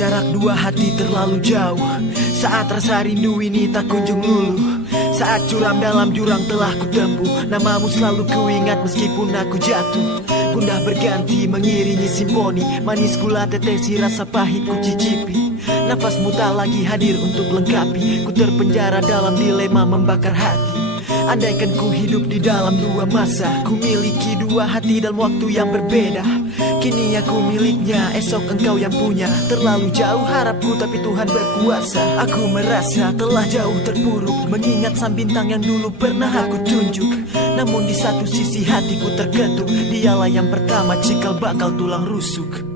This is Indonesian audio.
Jarak dua hati terlalu jauh. Saat rasa rindu ini tak kunjung luluh. Saat curam dalam jurang telah kutempuh. Namamu selalu kuingat meskipun aku jatuh. Gundah berganti mengiringi simfoni. Manis gula tetesi rasa pahit ku cicipi. Nafasmu tak lagi hadir untuk lengkapi. Ku terpenjara dalam dilema membakar hati. Andaikan ku hidup di dalam dua masa. Ku miliki dua hati dalam waktu yang berbeda. Kini aku miliknya, esok engkau yang punya. Terlalu jauh harapku tapi Tuhan berkuasa. Aku merasa telah jauh terpuruk, mengingat sang bintang yang dulu pernah aku tunjuk. Namun di satu sisi hatiku terketuk. Dialah yang pertama cikal bakal tulang rusuk.